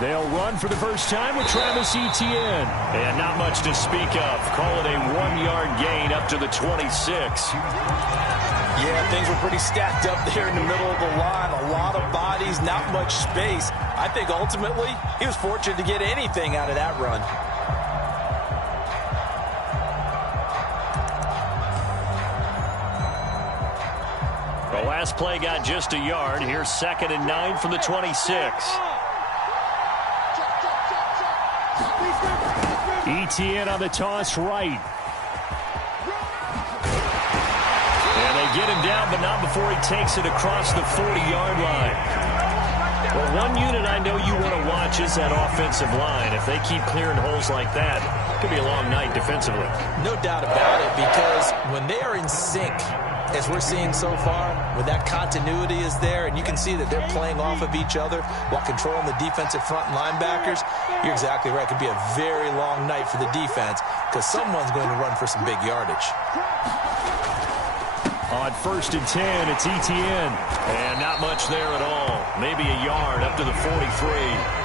They'll run for the first time with Travis Etienne. And not much to speak of. Call it a 1-yard gain up to the 26. Yeah, things were pretty stacked up there in the middle of the line. A lot of bodies, not much space. I think ultimately he was fortunate to get anything out of that run. The last play got just a yard. Here's 2nd and 9 from the 26. Etienne on the toss right. And they get him down, but not before he takes it across the 40-yard line. Well, one unit I know you want to watch is that offensive line. If they keep clearing holes like that, it could be a long night defensively. No doubt about it, because when they are in sync, as we're seeing so far, when that continuity is there and you can see that they're playing off of each other while controlling the defensive front and linebackers, you're exactly right. It could be a very long night for the defense because someone's going to run for some big yardage. On 1st and 10, it's Etienne. And not much there at all. Maybe a yard up to the 43.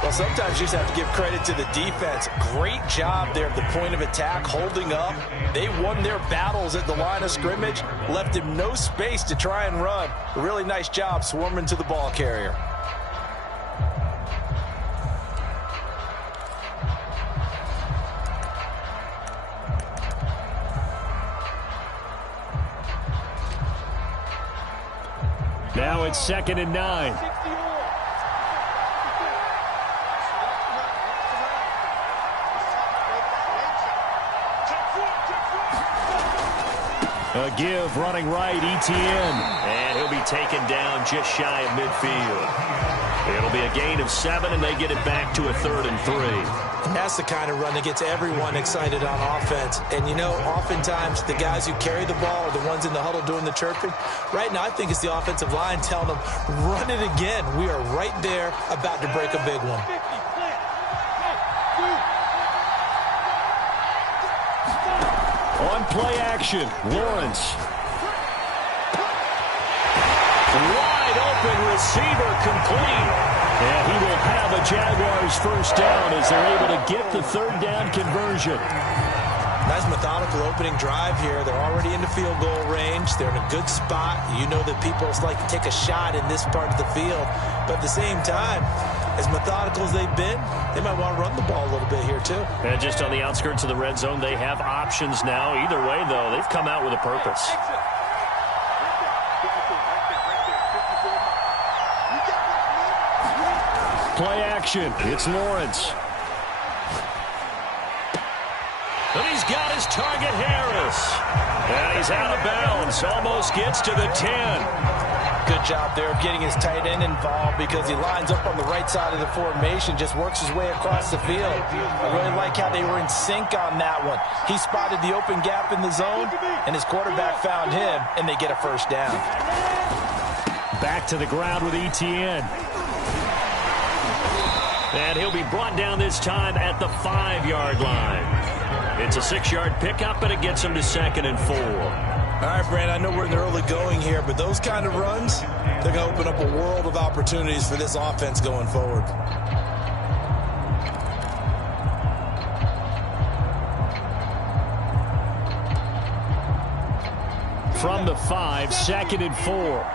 Well, sometimes you just have to give credit to the defense. Great job there at the point of attack, holding up. They won their battles at the line of scrimmage, left him no space to try and run. A really nice job swarming to the ball carrier. Now it's 2nd and 9. A give, running right, Etienne. And he'll be taken down just shy of midfield. It'll be a gain of 7, and they get it back to a 3rd and 3. And that's the kind of run that gets everyone excited on offense. And, you know, oftentimes the guys who carry the ball are the ones in the huddle doing the chirping. Right now, I think it's the offensive line telling them, run it again. We are right there about to break a big one. On play action, Lawrence. Wide open receiver complete. And he will have a Jaguars first down as they're able to get the 3rd down conversion. Nice methodical opening drive here. They're already in the field goal range. They're in a good spot. You know that people like to take a shot in this part of the field. But at the same time, as methodical as they've been, they might want to run the ball a little bit here too. And just on the outskirts of the red zone, they have options now. Either way, though, they've come out with a purpose. Play action. It's Lawrence. And he's got his target, Harris. And he's out of bounds. Almost gets to the 10. Good job there of getting his tight end involved because he lines up on the right side of the formation, just works his way across the field. I really like how they were in sync on that one. He spotted the open gap in the zone, and his quarterback found him, and they get a first down. Back to the ground with Etienne. And he'll be brought down this time at the 5-yard line. It's a 6-yard pickup, but it gets him to 2nd and 4. All right, Brand, I know we're in the early going here, but those kind of runs, they're going to open up a world of opportunities for this offense going forward. From the 5, 2nd and 4.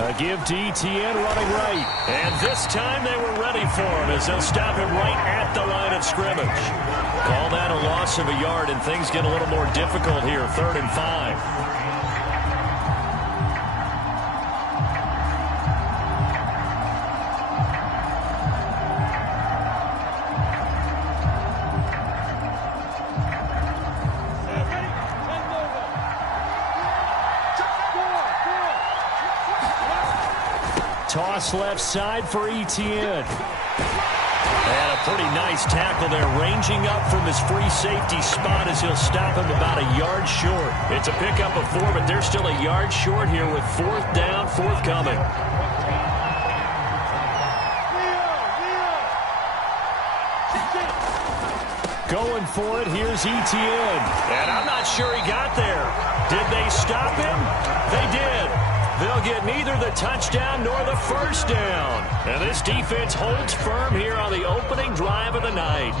A give to Etienne running right. And this time they were ready for him as they'll stop him right at the line of scrimmage. Call that a loss of a yard, and things get a little more difficult here. 3rd and 5. Toss left side for Etienne. And a pretty nice tackle there, ranging up from his free safety spot as he'll stop him about a yard short. It's a pickup of 4, but they're still a yard short here with 4th down forthcoming. Going for it, here's Etienne. And I'm not sure he got there. Did they stop him? They did. They'll get neither the touchdown nor the first down. And this defense holds firm here on the opening drive of the night.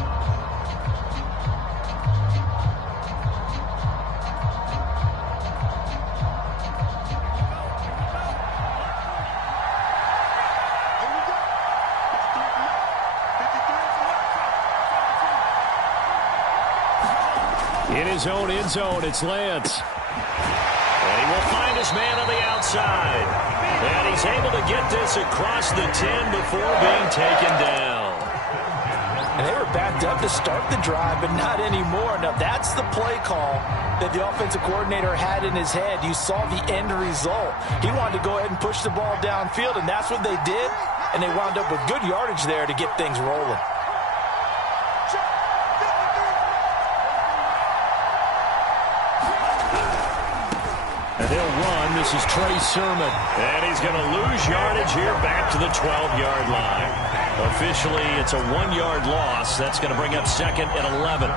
In his own end zone, it's Lance. And he will find his man on the outside. And he's able to get this across the 10 before being taken down. And they were backed up to start the drive, but not anymore. Now, that's the play call that the offensive coordinator had in his head. You saw the end result. He wanted to go ahead and push the ball downfield, and that's what they did. And they wound up with good yardage there to get things rolling. And he'll run. This is Trey Sermon. And he's going to lose yardage here back to the 12-yard line. Officially, it's a 1-yard loss. That's going to bring up second and 11.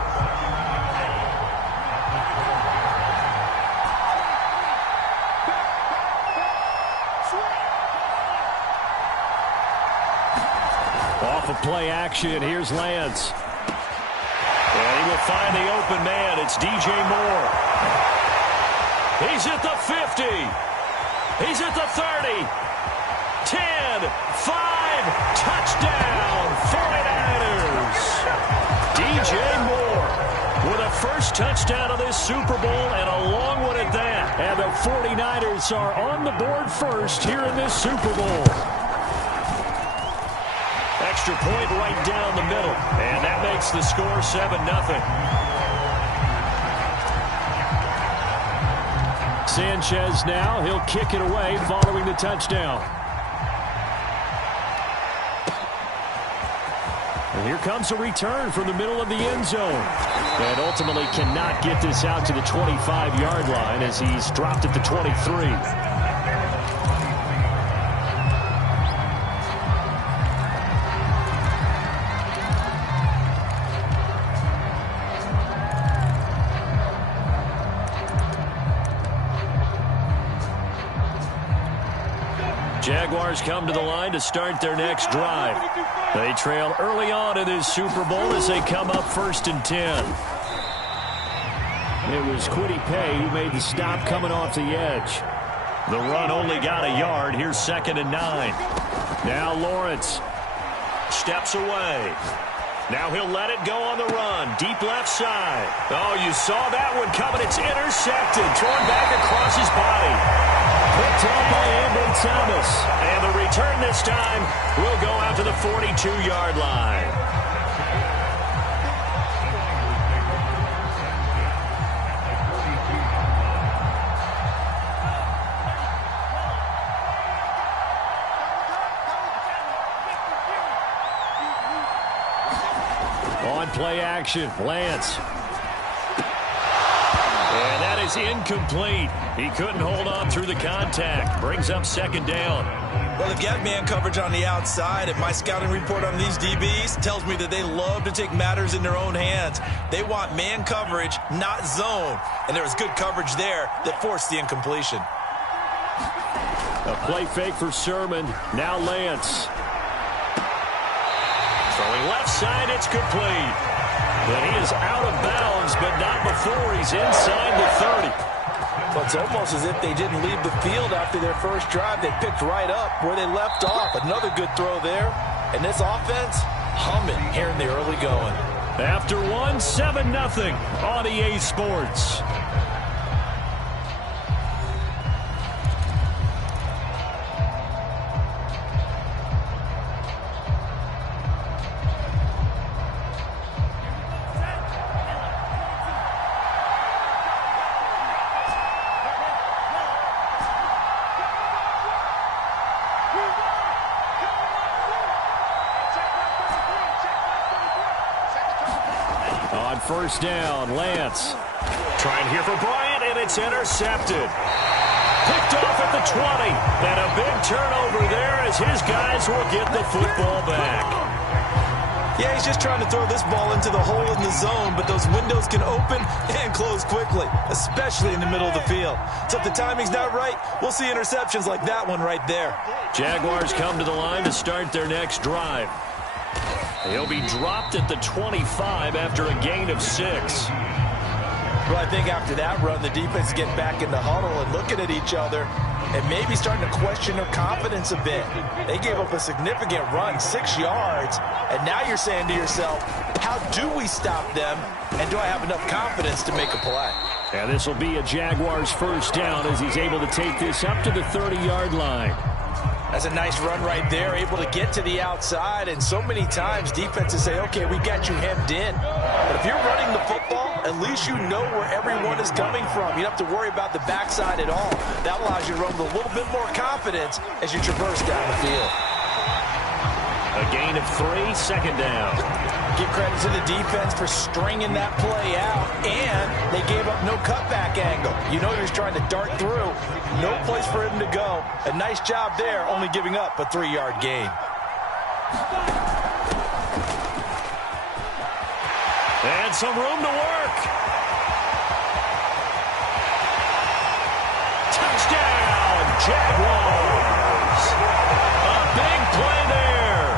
Off of play action, here's Lance. And he will find the open man. It's DJ Moore. He's at the 50. He's at the 30. 10, 5, touchdown, 49ers. DJ Moore with a first touchdown of this Super Bowl, and a long one at that. And the 49ers are on the board first here in this Super Bowl. Extra point right down the middle, and that makes the score 7-0. Sanchez now, he'll kick it away following the touchdown. And here comes a return from the middle of the end zone. And ultimately cannot get this out to the 25-yard line as he's dropped at the 23. Jaguars come to the line to start their next drive. They trail early on in this Super Bowl as they come up 1st and 10. It was Kwity Paye who made the stop coming off the edge. The run only got a yard. Here's 2nd and 9. Now Lawrence steps away. Now he'll let it go on the run. Deep left side. Oh, you saw that one coming. It's intercepted. Thrown back across his body. Picked up by Ambry Thomas. And the return this time will go out to the 42-yard line. On play action, Lance. And that is incomplete. He couldn't hold on through the contact. Brings up 2nd down. Well, they've got man coverage on the outside, and my scouting report on these DBs tells me that they love to take matters in their own hands. They want man coverage, not zone. And there was good coverage there that forced the incompletion. A play fake for Sermon. Now Lance. Throwing left side, it's complete. But he is out of bounds, but not before he's inside the 30. Well, it's almost as if they didn't leave the field after their first drive. They picked right up where they left off. Another good throw there. And this offense, humming here in the early going. After one, 7-0 on EA Sports. On 1st down, Lance. Trying here for Bryant, and it's intercepted. Picked off at the 20. And a big turnover there as his guys will get the football back. Yeah, he's just trying to throw this ball into the hole in the zone, but those windows can open and close quickly, especially in the middle of the field. So if the timing's not right, we'll see interceptions like that one right there. Jaguars come to the line to start their next drive. He'll be dropped at the 25 after a gain of 6. Well, I think after that run, the defense get back in the huddle and looking at each other and maybe starting to question their confidence a bit. They gave up a significant run, 6 yards, and now you're saying to yourself, how do we stop them, and do I have enough confidence to make a play? And this will be a Jaguars first down as he's able to take this up to the 30-yard line. That's a nice run right there, able to get to the outside, and so many times defenses say, okay, we got you hemmed in. But if you're running the football, at least you know where everyone is coming from. You don't have to worry about the backside at all. That allows you to run with a little bit more confidence as you traverse down the field. A gain of 3, second down. Give credit to the defense for stringing that play out, and they gave up no cutback angle. You know he was trying to dart through. No place for him to go. A nice job there, only giving up a 3-yard gain. And some room to work. Touchdown, Jaguars. A big play there.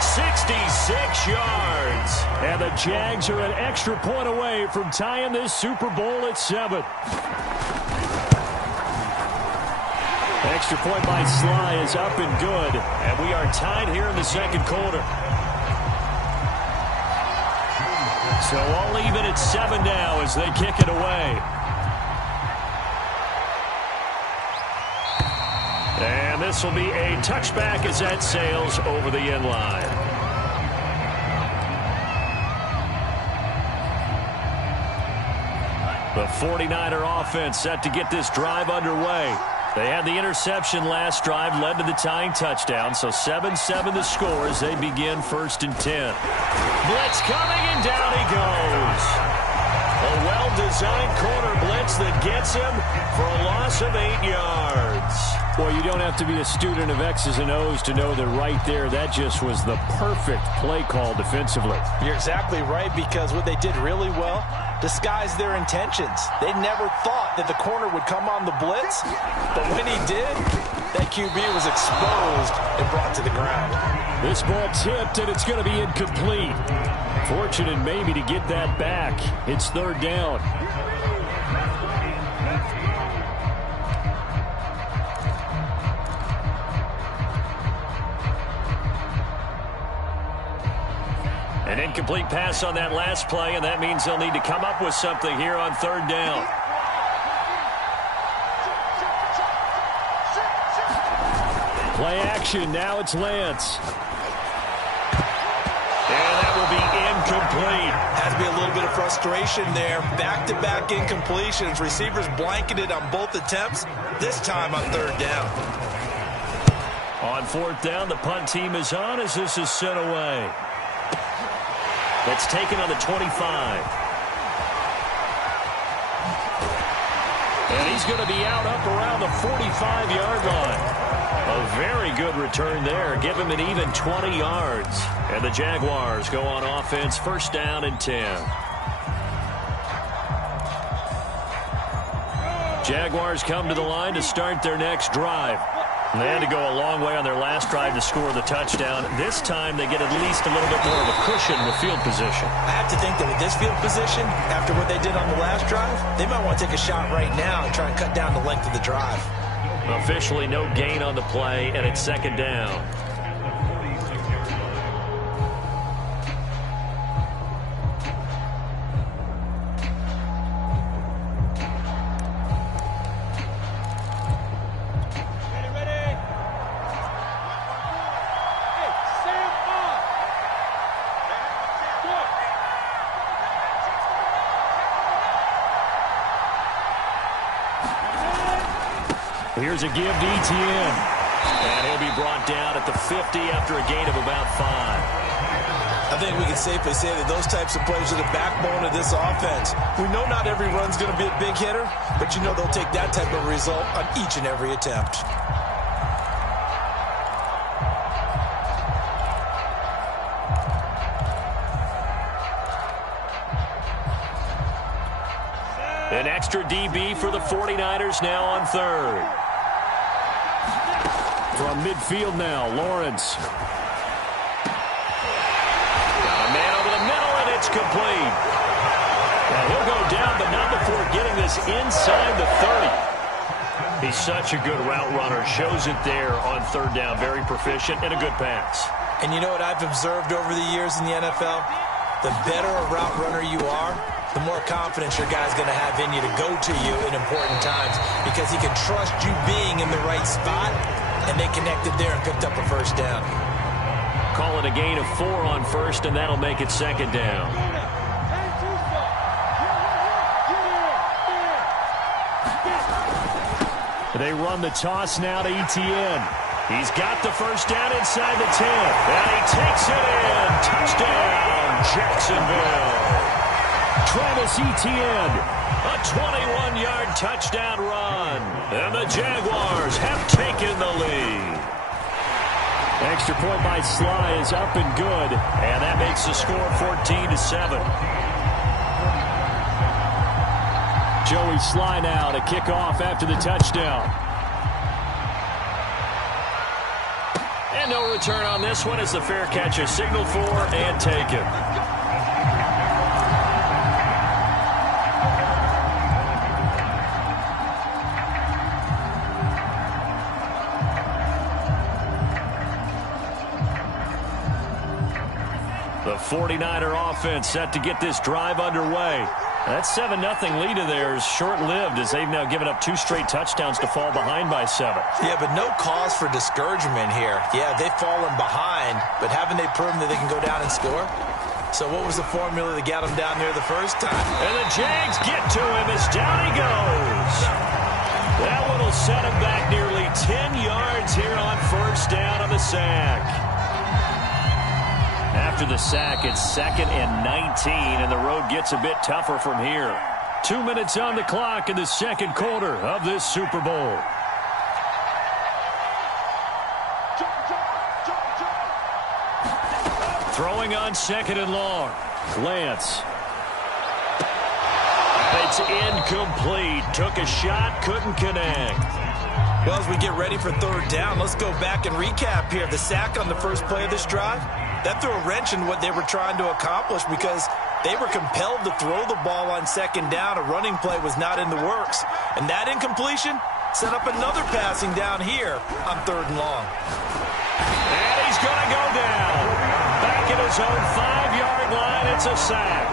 66 yards. And the Jags are an extra point away from tying this Super Bowl at 7. Extra point by Sly is up and good. And we are tied here in the second quarter. So all even at 7 now as they kick it away. And this will be a touchback as that sails over the end line. The 49er offense set to get this drive underway. They had the interception last drive, led to the tying touchdown, so 7-7 the score as they begin 1st and 10. Blitz coming, and down he goes. A well-designed corner blitz that gets him for a loss of 8 yards. Well, you don't have to be a student of X's and O's to know that right there, that just was the perfect play call defensively. You're exactly right, because what they did really well, disguised their intentions. They never thought that the corner would come on the blitz, but when he did, that QB was exposed and brought to the ground. This ball tipped, and it's going to be incomplete. Fortunate maybe to get that back. It's 3rd down. An incomplete pass on that last play, and that means they'll need to come up with something here on 3rd down. Play action. Now it's Lance. And that will be incomplete. Has to be a little bit of frustration there. Back-to-back incompletions. Receivers blanketed on both attempts, this time on 3rd down. On 4th down, the punt team is on as this is sent away. It's taken on the 25. And he's going to be out up around the 45-yard line. A very good return there. Give him an even 20 yards. And the Jaguars go on offense, 1st down and 10. Jaguars come to the line to start their next drive. And they had to go a long way on their last drive to score the touchdown. This time they get at least a little bit more of a cushion with field position. I have to think that with this field position, after what they did on the last drive, they might want to take a shot right now and try and cut down the length of the drive. Officially no gain on the play, and it's 2nd down. Here's a give to Etienne. And he'll be brought down at the 50 after a gain of about 5. I think we can safely say that those types of plays are the backbone of this offense. We know not every run's going to be a big hitter, but you know they'll take that type of result on each and every attempt. An extra DB for the 49ers now on third. From midfield now, Lawrence. Got a man over the middle, and it's complete. Now he'll go down, but not before getting this inside the 30. He's such a good route runner. Shows it there on third down. Very proficient and a good pass. And you know what I've observed over the years in the NFL? The better a route runner you are, the more confidence your guy's going to have in you to go to you in important times because he can trust you being in the right spot, and they connected there and picked up a first down. Call it a gain of 4 on first, and that'll make it second down. They run the toss now to Etienne. He's got the first down inside the 10, and he takes it in. Touchdown, Jacksonville. Travis Etienne, a 21-yard touchdown run, and the Jaguars have taken the lead. Extra point by Sly is up and good, and that makes the score 14-7. Joey Sly now to kick off after the touchdown. And no return on this one as the fair catch is signaled for and taken. The 49er offense set to get this drive underway. That 7-0 lead of theirs short-lived as they've now given up 2 straight touchdowns to fall behind by 7. Yeah, but no cause for discouragement here. Yeah, they've fallen behind, but haven't they proven that they can go down and score? So what was the formula that got them down there the first time? And the Jags get to him as down he goes. That one will set him back nearly 10 yards here on first down on the sack. After the sack, it's 2nd and 19, and the road gets a bit tougher from here. 2 minutes on the clock in the second quarter of this Super Bowl. Throwing on 2nd and long. Lance. It's incomplete. Took a shot, couldn't connect. Well, as we get ready for third down, let's go back and recap here. The sack on the first play of this drive, that threw a wrench in what they were trying to accomplish because they were compelled to throw the ball on second down. A running play was not in the works. And that incompletion set up another passing down here on third and long. And he's going to go down. Back at his own 5-yard line, it's a sack.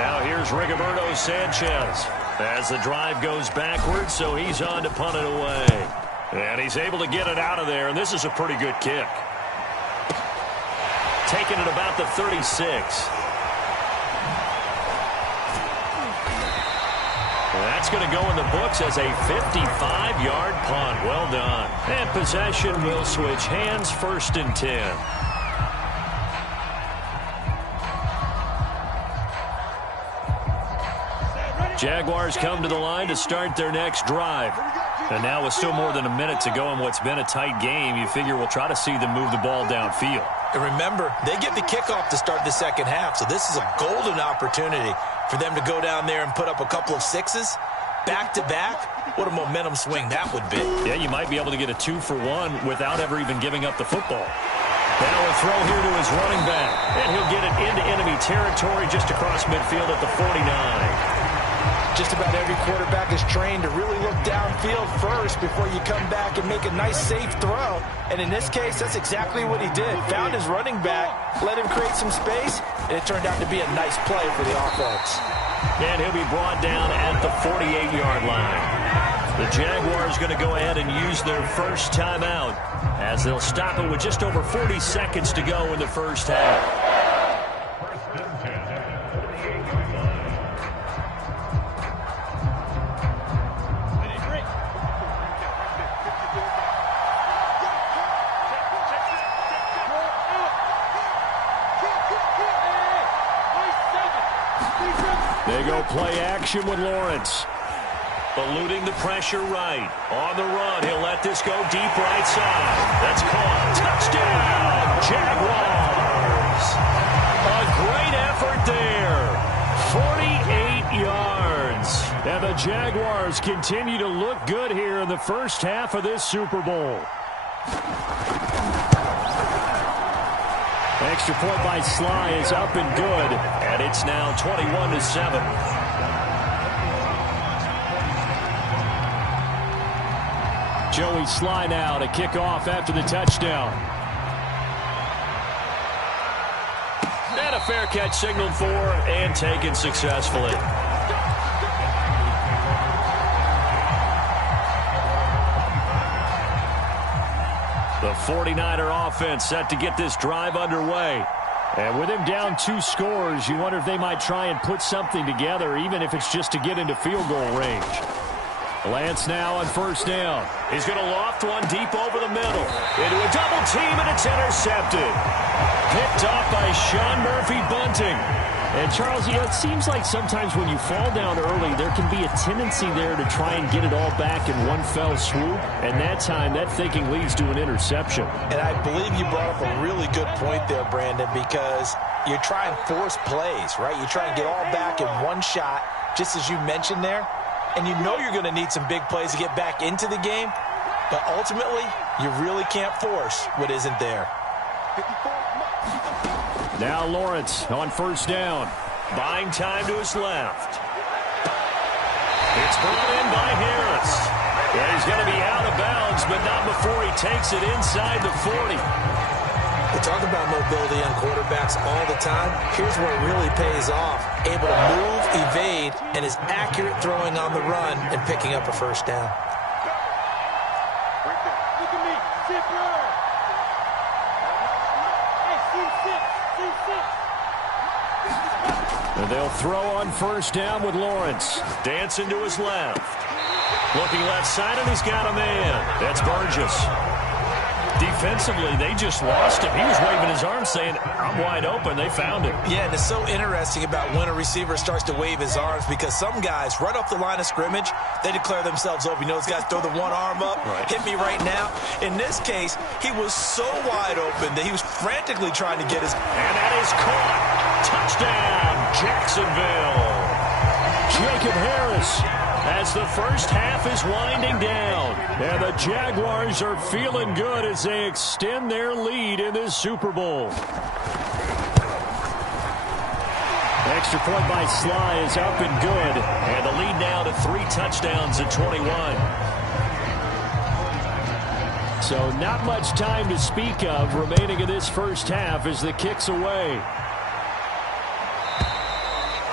Now here's Rigoberto Sanchez as the drive goes backwards, so he's on to punt it away. And he's able to get it out of there, and this is a pretty good kick. Taking it about the 36. That's going to go in the books as a 55-yard punt. Well done. And possession will switch hands, 1st and 10. Jaguars come to the line to start their next drive. And now with still more than a minute to go in what's been a tight game, you figure we'll try to see them move the ball downfield. And remember, they get the kickoff to start the second half, so this is a golden opportunity for them to go down there and put up a couple of sixes back-to-back. What a momentum swing that would be. Yeah, you might be able to get a 2-for-1 without ever even giving up the football. Now a throw here to his running back, and he'll get it into enemy territory just across midfield at the 49. Just about every quarterback is trained to really look downfield first before you come back and make a nice, safe throw. And in this case, that's exactly what he did. Found his running back, let him create some space, and it turned out to be a nice play for the offense. And he'll be brought down at the 48-yard line. The Jaguars going to go ahead and use their first timeout as they'll stop it with just over 40 seconds to go in the first half. They go play action with Lawrence. Eluding the pressure right. On the run, he'll let this go deep right side. That's caught. Touchdown, Jaguars. A great effort there. 48 yards. And the Jaguars continue to look good here in the first half of this Super Bowl. Extra point by Sly is up and good, and it's now 21-7. Joey Sly now to kick off after the touchdown. And a fair catch signaled for and taken successfully. The 49er offense set to get this drive underway. And with him down 2 scores, you wonder if they might try and put something together, even if it's just to get into field goal range. Lance now on first down. He's going to loft one deep over the middle. Into a double team, and it's intercepted. Picked off by Sean Murphy-Bunting. And, Charles, you know, it seems like sometimes when you fall down early, there can be a tendency there to try and get it all back in one fell swoop. And that time, that thinking leads to an interception. And I believe you brought up a really good point there, Brandon, because you're trying to force plays, right? You try and get all back in one shot, just as you mentioned there. And you know you're going to need some big plays to get back into the game. But ultimately, you really can't force what isn't there. Now Lawrence on first down. Buying time to his left. It's brought in by Harris. Yeah, he's going to be out of bounds, but not before he takes it inside the 40. We talk about mobility on quarterbacks all the time. Here's where it really pays off. Able to move, evade, and is accurate throwing on the run and picking up a first down. And they'll throw on first down with Lawrence. Dancing to his left. Looking left side, and he's got a man. That's Burgess. Defensively, they just lost him. He was waving his arms saying, I'm wide open. They found him. Yeah, and it's so interesting about when a receiver starts to wave his arms because some guys, right off the line of scrimmage, they declare themselves open. You know, those guys throw the one arm up, hit me right now. In this case, he was so wide open that he was frantically trying to get his... And that is caught. Touchdown, Jacksonville. Jacob Harris as the first half is winding down. And the Jaguars are feeling good as they extend their lead in this Super Bowl. Extra point by Sly is up and good. And the lead now to 3 touchdowns at 21. So not much time to speak of remaining in this first half as the kick's away.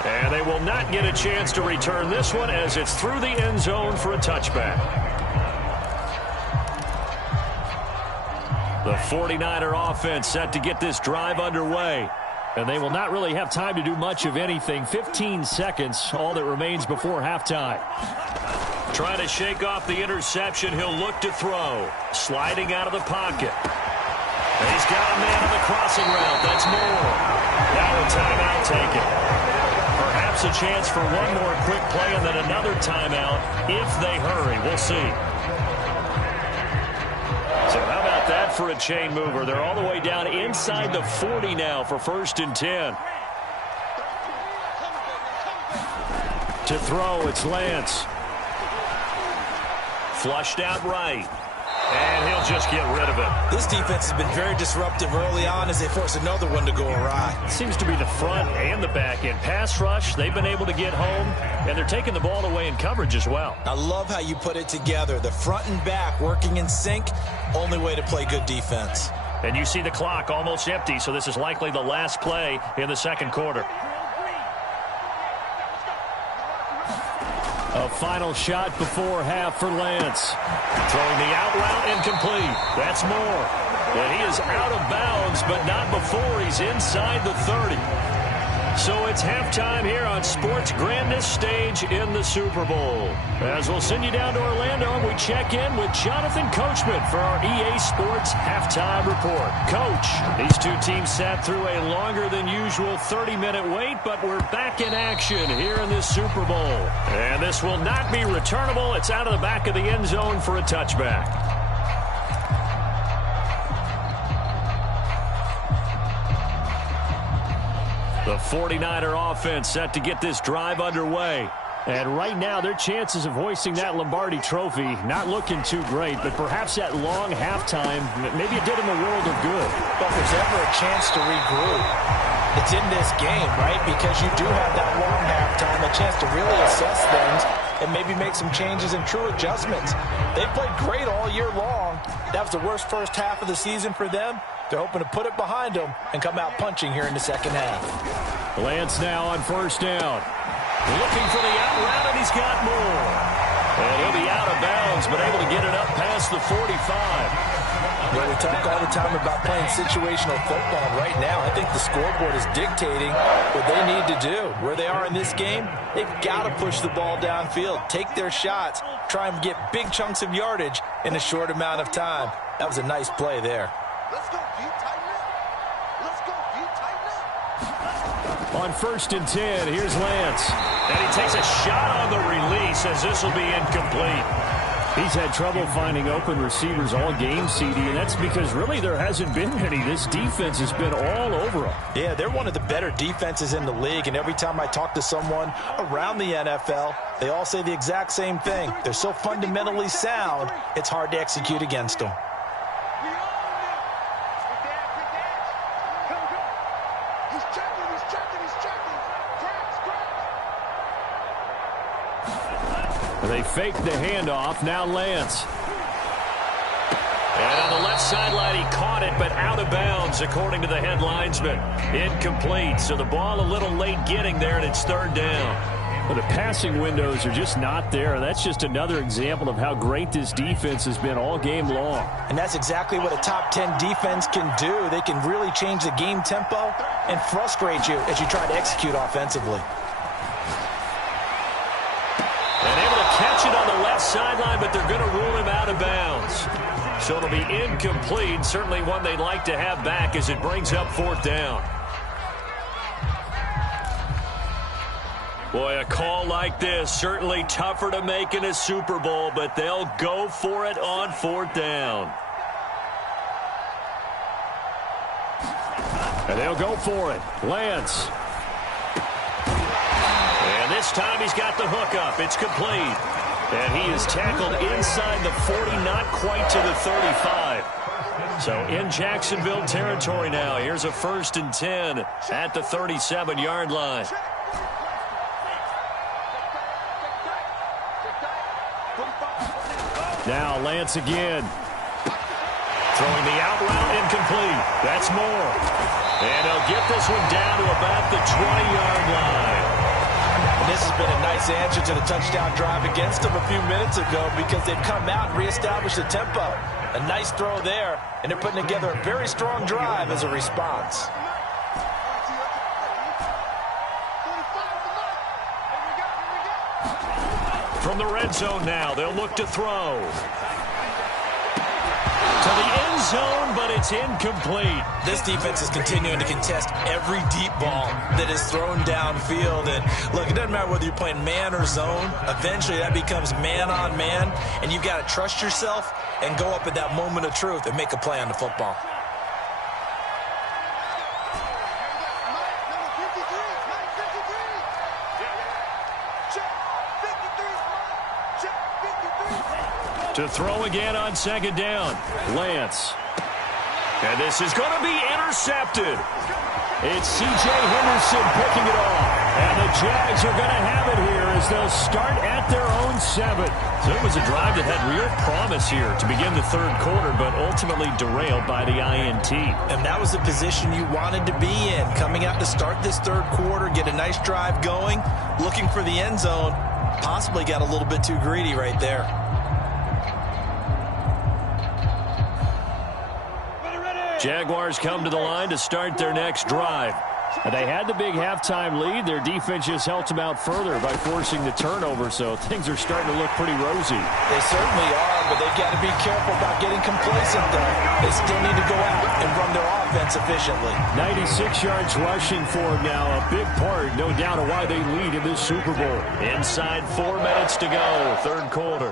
And they will not get a chance to return this one as it's through the end zone for a touchback. The 49er offense set to get this drive underway. And they will not really have time to do much of anything. 15 seconds, all that remains before halftime. Trying to shake off the interception, he'll look to throw. Sliding out of the pocket. And he's got a man on the crossing route. That's Moore. Now a timeout taken. Perhaps a chance for one more quick play and then another timeout if they hurry. We'll see. So how about that for a chain mover? They're all the way down inside the 40 now for 1st and 10. To throw, it's Lance. Flushed out right. And he'll just get rid of it. This defense has been very disruptive early on as they force another one to go awry. Seems to be the front and the back end. Pass rush, they've been able to get home, and they're taking the ball away in coverage as well. I love how you put it together. The front and back working in sync, only way to play good defense. And you see the clock almost empty, so this is likely the last play in the second quarter. A final shot before half for Lance. Throwing the out route incomplete. That's Moore. And he is out of bounds, but not before he's inside the 30. So it's halftime here on sports' grandest stage in the Super Bowl. As we'll send you down to Orlando, and we check in with Jonathan Coachman for our EA Sports Halftime Report. Coach, these two teams sat through a longer than usual 30-minute wait, but we're back in action here in this Super Bowl. And this will not be returnable. It's out of the back of the end zone for a touchback. The 49er offense set to get this drive underway. And right now, their chances of hoisting that Lombardi trophy not looking too great, but perhaps that long halftime, maybe it did them a world of good. Well, if there's ever a chance to regroup, it's in this game, right? Because you do have that long halftime, a chance to really assess things and maybe make some changes and true adjustments. They played great all year long. That was the worst first half of the season for them. They're hoping to put it behind them and come out punching here in the second half. Lance now on first down. Looking for the out route, and he's got more. And he'll be out of bounds, but able to get it up past the 45. Well, we talk all the time about playing situational football. Right now, I think the scoreboard is dictating what they need to do. Where they are in this game, they've got to push the ball downfield, take their shots, try and get big chunks of yardage in a short amount of time. That was a nice play there. Let's go, deep, tighten up. Let's go, deep, tighten up. On first and 10, here's Lance. And he takes a shot on the release as this will be incomplete. He's had trouble finding open receivers all game, CD, and that's because really there hasn't been many. This defense has been all over them. Yeah, they're one of the better defenses in the league, and every time I talk to someone around the NFL, they all say the exact same thing. They're so fundamentally sound, it's hard to execute against them. They fake the handoff. Now Lance. And on the left sideline, he caught it, but out of bounds, according to the head linesman. Incomplete. So the ball a little late getting there, and it's third down. But the passing windows are just not there. That's just another example of how great this defense has been all game long. And that's exactly what a top 10 defense can do. They can really change the game tempo and frustrate you as you try to execute offensively. Catch it on the left sideline, but they're going to rule him out of bounds. So it'll be incomplete. Certainly one they'd like to have back as it brings up fourth down. Boy, a call like this, certainly tougher to make in a Super Bowl, but they'll go for it on fourth down. And they'll go for it. Lance. And this time he's got the hook up. It's complete. And he is tackled inside the 40, not quite to the 35. So in Jacksonville territory now. Here's a first and 10 at the 37-yard line. Now Lance again. Throwing the out route incomplete. That's more. And he'll get this one down to about the 20-yard line. And this has been a nice answer to the touchdown drive against them a few minutes ago because they've come out and reestablished the tempo. A nice throw there, and they're putting together a very strong drive as a response. From the red zone now, they'll look to throw. To the end zone, but it's incomplete. This defense is continuing to contest every deep ball that is thrown downfield. And look, it doesn't matter whether you're playing man or zone. Eventually, that becomes man on man, and you've got to trust yourself and go up at that moment of truth and make a play on the football. To throw again on second down. Lance. And this is going to be intercepted. It's C.J. Henderson picking it off. And the Jags are going to have it here as they'll start at their own 7. So it was a drive that had real promise here to begin the third quarter, but ultimately derailed by the INT. And that was the position you wanted to be in. Coming out to start this third quarter, get a nice drive going, looking for the end zone. Possibly got a little bit too greedy right there. Jaguars come to the line to start their next drive. They had the big halftime lead. Their defense just helped them out further by forcing the turnover, so things are starting to look pretty rosy. They certainly are, but they've got to be careful about getting complacent, though. They still need to go out and run their offense efficiently. 96 yards rushing for them now, a big part, no doubt, of why they lead in this Super Bowl. Inside 4 minutes to go, third quarter.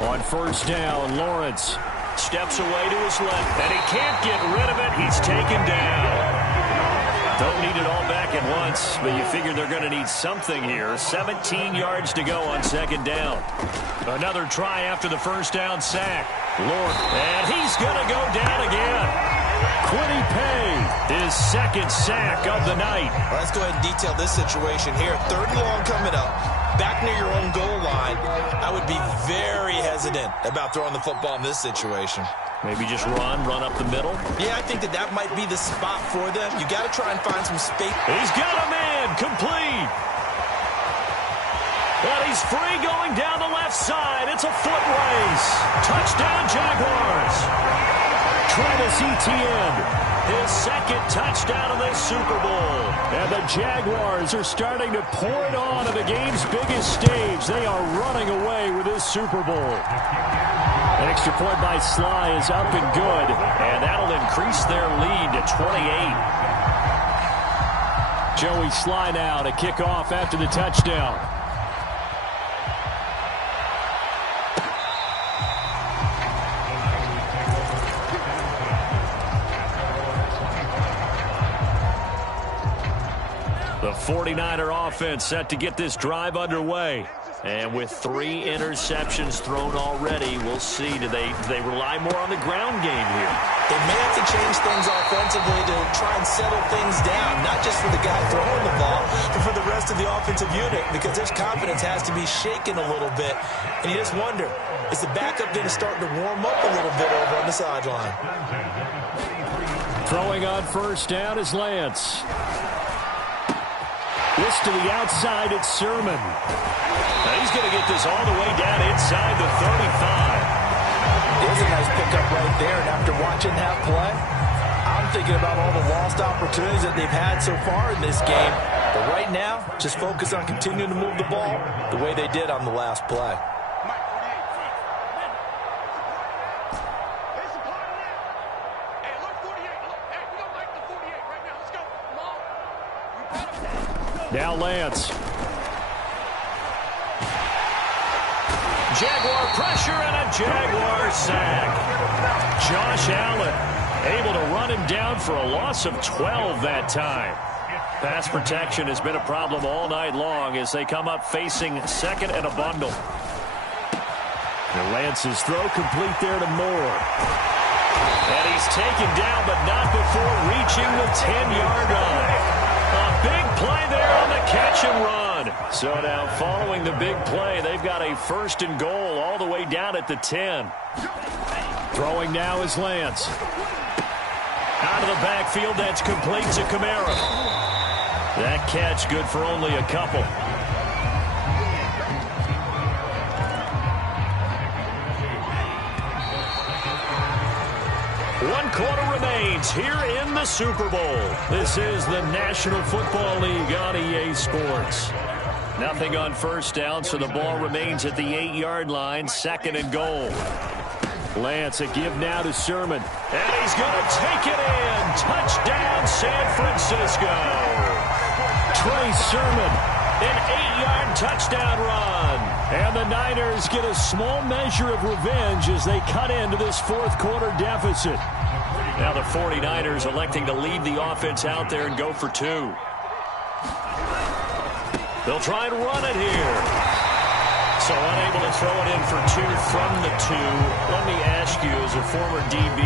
On first down, Lawrence. Steps away to his left, and he can't get rid of it. He's taken down. Don't need it all back at once, but you figure they're going to need something here. 17 yards to go on second down. Another try after the first down sack. And he's going to go down again. Quiddy Pay, his second sack of the night. Well, let's go ahead and detail this situation here. Third and long coming up. Back near your own goal line. I would be very hesitant about throwing the football in this situation. Maybe just run up the middle. Yeah, I think that might be the spot for them. You got to try and find some space. He's got a man, complete. And he's free going down the left side. It's a foot race. Touchdown, Jaguars. Travis Etienne, his second touchdown of this Super Bowl. And the Jaguars are starting to pour it on the game's biggest stage. They are running away with this Super Bowl. An extra point by Sly is up and good, and that'll increase their lead to 28. Joey Sly now to kick off after the touchdown. The 49er offense set to get this drive underway. And with 3 interceptions thrown already, we'll see. Do they rely more on the ground game here? They may have to change things offensively to try and settle things down, not just for the guy throwing the ball, but for the rest of the offensive unit, because their confidence has to be shaken a little bit. And you just wonder, is the backup going to start to warm up a little bit over on the sideline? Throwing on first down is Lance. This to the outside, it's Sermon. Now he's going to get this all the way down inside the 35. There's a nice pickup right there, and after watching that play, I'm thinking about all the lost opportunities that they've had so far in this game. But right now, just focus on continuing to move the ball the way they did on the last play. Now Lance. Jaguar pressure and a Jaguar sack. Josh Allen able to run him down for a loss of 12 that time. Pass protection has been a problem all night long as they come up facing second and a bundle. And Lance's throw complete there to Moore. And he's taken down, but not before reaching the 10-yard line. A big play there on the catch and run. So now following the big play, they've got a first and goal all the way down at the 10. Throwing now is Lance. Out of the backfield, that's complete to Kamara. That catch good for only a couple. One quarter remains here in the Super Bowl. This is the National Football League on EA Sports. Nothing on first down, so the ball remains at the 8-yard line, second and goal. Lance, a give now to Sermon. And he's going to take it in. Touchdown, San Francisco. Trey Sermon, an 8-yard touchdown run. And the Niners get a small measure of revenge as they cut into this fourth quarter deficit. Now the 49ers electing to leave the offense out there and go for 2. They'll try and run it here. So unable to throw it in for 2 from the 2. Let me ask you, as a former DB,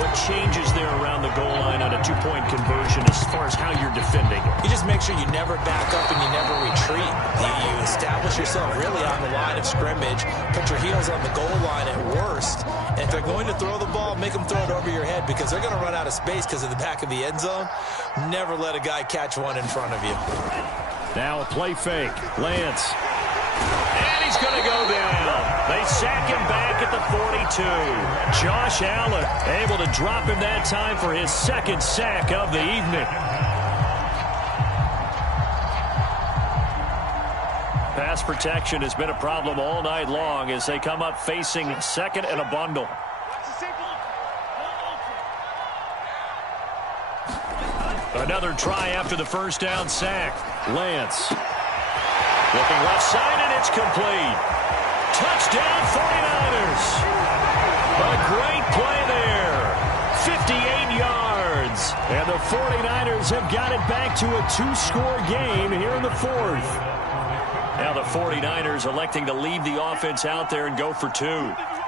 what changes there around the goal line on a 2-point conversion as far as how you're defending? You just make sure you never back up and you never retreat. You establish yourself really on the line of scrimmage, put your heels on the goal line at worst, and if they're going to throw the ball, make them throw it over your head because they're going to run out of space because of the back of the end zone. Never let a guy catch one in front of you. Now a play fake. Lance. And he's going to go down. They sack him back at the 42. Josh Allen able to drop him that time for his second sack of the evening. Pass protection has been a problem all night long as they come up facing second and a bundle. Another try after the first down sack. Lance. Looking left side, and it's complete. Touchdown, 49ers. A great yards. And the 49ers have got it back to a 2-score game here in the fourth. Now the 49ers electing to leave the offense out there and go for 2.